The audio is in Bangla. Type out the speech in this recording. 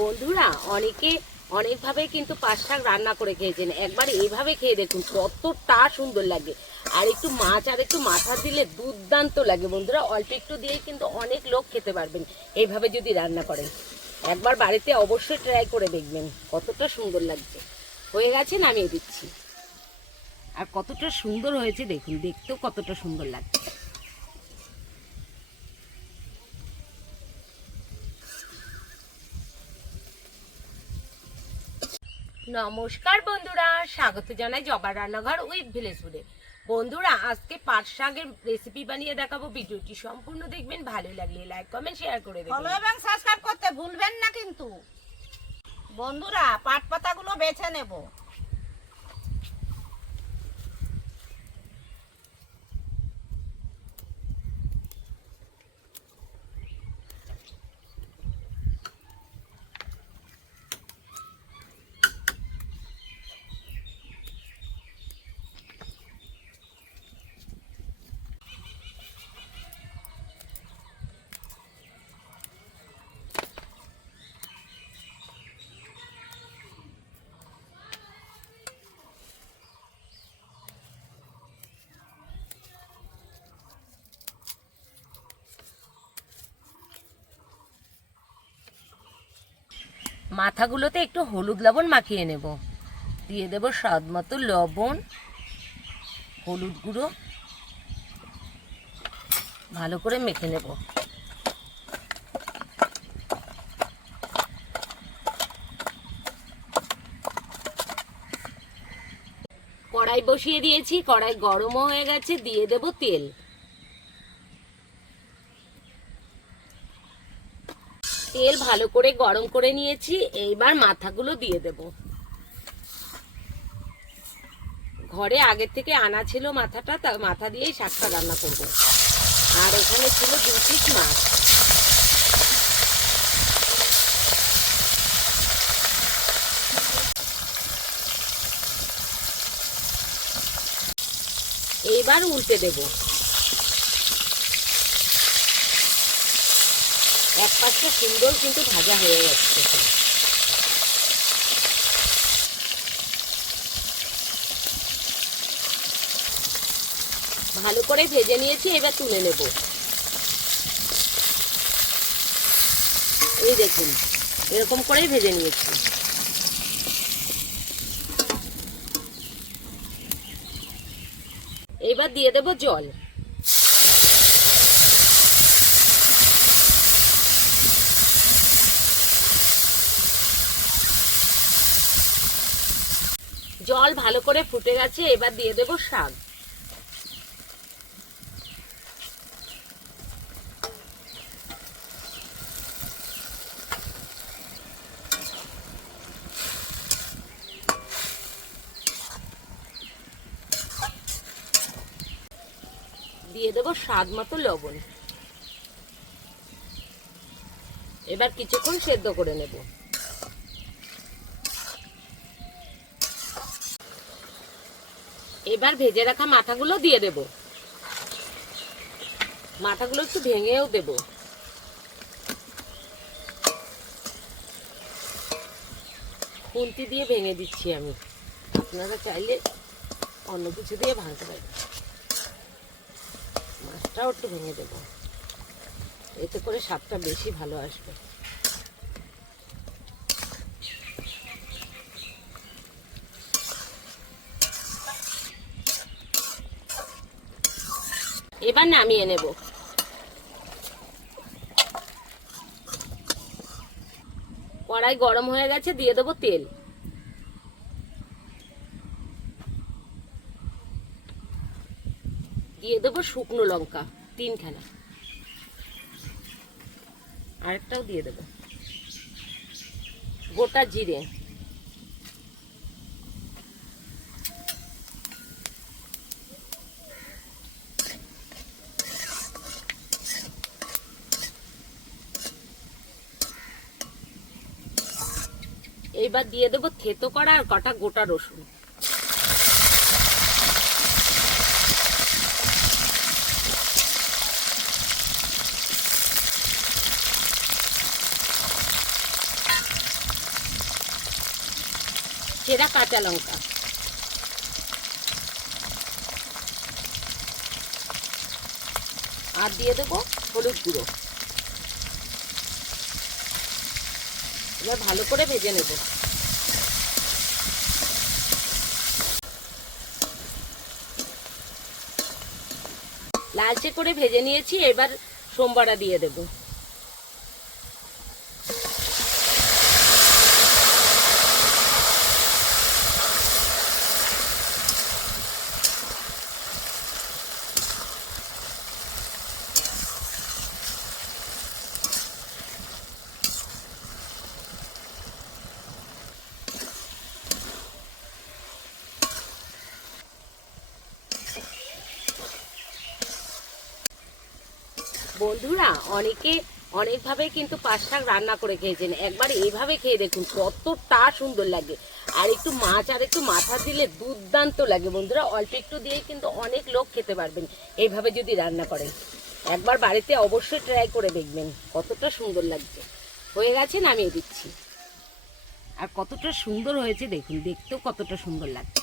বন্ধুরা অনেকে অনেকভাবে কিন্তু পাট শাক রান্না করে খেয়েছেন, একবার এইভাবে খেয়ে দেখুন কতটা সুন্দর লাগে। আর একটু মাছ আর একটু মাথা দিলে দুর্দান্ত লাগে বন্ধুরা। অল্প একটু দিয়েই কিন্তু অনেক লোক খেতে পারবেন এইভাবে যদি রান্না করেন। একবার বাড়িতে অবশ্যই ট্রাই করে দেখবেন, কতটা সুন্দর লাগছে। হয়ে গেছে, নামিয়ে দিচ্ছি। আর কতটা সুন্দর হয়েছে দেখুন, দেখতেও কতটা সুন্দর লাগছে। নমস্কার বন্ধুরা, স্বাগত জানাই জবার রান্নাঘর উইথ ভিলেজ ফুডে। বন্ধুরা আজকে পাট শাকের রেসিপি বানিয়ে দেখাবো। ভিডিওটি সম্পূর্ণ দেখবেন, ভালো লাগলে লাইক কমেন্ট শেয়ার করে দেবেন। ফলো এবং সাবস্ক্রাইব করতে ভুলবেন না কিন্তু। বন্ধুরা পাট পাতাগুলো বেছে নেব। মাথাগুলোতে একটু হলুদ লবণ মাখিয়ে নেব, দিয়ে দেব স্বাদ মতো লবণ, হলুদ গুঁড়ো, ভালো করে মেখে নেব। কড়াই বসিয়ে দিয়েছি, কড়াই গরম হয়ে গেছে, দিয়ে দেব তেল। তেল ভালো করে গরম করে নিয়েছি, এইবার মাথাগুলো দিয়ে দেব। ঘরে আগে থেকে আনা ছিল মাথাটা, তা মাথা দিয়েই শাকটা রান্না করব। আর এখানে ছিল 2 পিস মাছ। এইবার উল্টে দেব। এক পাশটা সুন্দর কিন্তু ভাজা হয়ে যাচ্ছে। ভালো করে ভেজে নিয়েছি, এবার তুলে নেব। এই দেখুন, এরকম করেই ভেজে নিয়েছি। এবার দিয়ে দেব জল। জল ভালো করে ফুটে গেছে, এবার দিয়ে দেব শাক। দিয়ে দেব স্বাদ মতো লবণ। এবার কিছুক্ষণ সেদ্ধ করে নেব। এবার ভেজে রাখা মাথাগুলো দিয়ে দেব। মাথাগুলো একটু ভেঙেও দেব। খুন্তি দিয়ে ভেঙে দিচ্ছি আমি, আপনারা চাইলে অন্য কিছু দিয়ে ভাঙতে পারেন। মাছটাও একটু ভেঙে দেব, এতে করে স্বাদটা বেশি ভালো আসবে। এবার নামিয়ে নেব। কড়াই গরম হয়ে গেছে, দিয়ে দেবো তেল। দিয়ে দেবো শুকনো লঙ্কা 3খানা, আরেকটাও দিয়ে দেবো। গোটা জিরে, এইবার দিয়ে দেবো থেতো করা আর কটা গোটা রসুন। চেরা কাঁচা লঙ্কা, আর দিয়ে দেবো হলুদ গুঁড়ো। এবার ভালো করে ভেজে নেব। লালচে করে ভেজে নিয়েছি, এবার সোমবারা দিয়ে দেব। বন্ধুরা, অনেকে অনেকভাবে কিন্তু পাট শাক রান্না করে খেয়েছেন, একবার এইভাবে খেয়ে দেখুন কতটা সুন্দর লাগে। আর একটু মাছ আর একটু মাথা দিলে দুর্দান্ত লাগে বন্ধুরা। অল্প একটু দিয়েই কিন্তু অনেক লোক খেতে পারবেন এইভাবে যদি রান্না করেন। একবার বাড়িতে অবশ্যই ট্রাই করে দেখবেন, কতটা সুন্দর লাগছে। হয়ে গেছে, নামিয়ে দিচ্ছি। আর কতটা সুন্দর হয়েছে দেখুন, দেখতেও কতটা সুন্দর লাগছে।